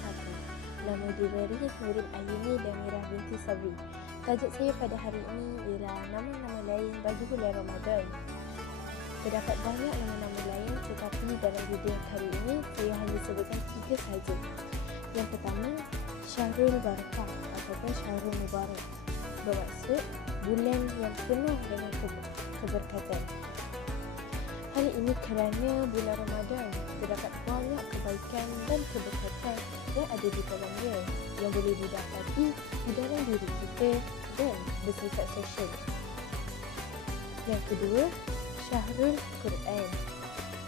Fatih. Nama diberi Nurin Ayuni dan Mirah binti Sabri. Tajuk saya pada hari ini ialah nama-nama lain bagi bulan Ramadan. Terdapat banyak nama-nama lain, tetapi dalam video kali ini saya hanya sebutkan 3 sahaja. Yang pertama, Syahrul Barakah ataupun Syahrul Mubarak, bermaksud bulan yang penuh dengan keberkatan. Hal ini kerana bulan Ramadan terdapat banyak kebaikan dan keberkatan yang ada di dalamnya yang boleh didapati di dalam diri kita dan bersifat sosial. Yang kedua, Syahrul Quran.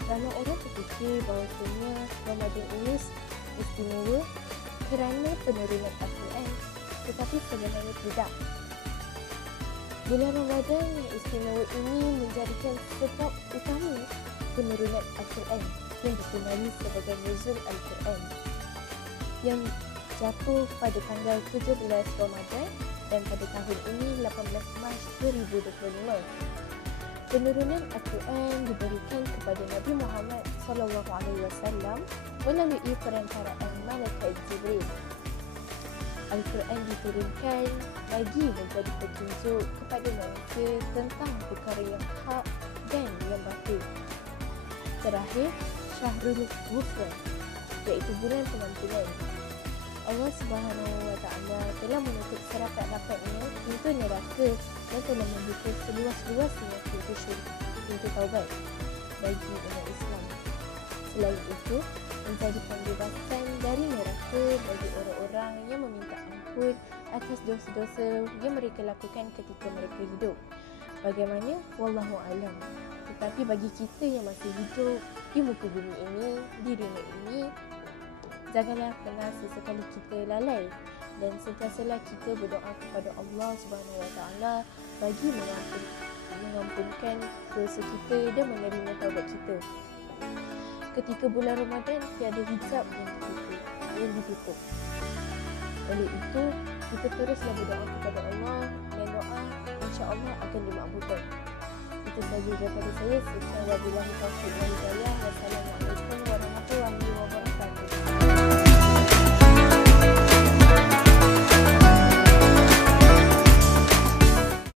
Ramai orang berfikir bahawasanya Ramadan ini istimewa kerana penurunan Al-Quran, tetapi sebenarnya tidak. Bulan Ramadan yang istimewa ini menjadikan sebab utama penurunan Al-Quran yang dikenali sebagai Nuzul Al-Quran yang jatuh pada tanggal 17 Ramadan dan pada tahun ini 18 Mac 2025. Penurunan Al-Quran diberikan kepada Nabi Muhammad SAW melalui perantaraan Malaikat Jibril. Al-Quran diturunkan bagi menjadi petunjuk kepada manusia tentang perkara yang hak dan yang batil. Terakhir, Syahrul Ghufran, iaitu bulan pengampunan. Allah SWT telah menutup serapat-rapatnya pintu neraka dan telah membuka seluas-luasnya pintu taubat bagi umat Islam. Selain itu, menjadi pembebasan dari neraka bagi orang-orang yang meminta ampun atas dosa-dosa yang mereka lakukan ketika mereka hidup. Bagaimana? Wallahu alam. Tetapi bagi kita yang masih hidup di muka bumi ini, di dunia ini, janganlah pernah sesekali kita lalai dan sentiasalah kita berdoa kepada Allah SWT bagi mengampunkan dosa kita dan menerima taubat kita. Ketika bulan Ramadan tiada hijab yang ditutup. Oleh itu, kita teruslah berdoa kepada Allah dan doa insya-Allah akan dimakbulkan. Itu sahaja daripada saya. Sekian wabillahi taufiq wal hidayah. Wassalamualaikum warahmatullahi wabarakatuh.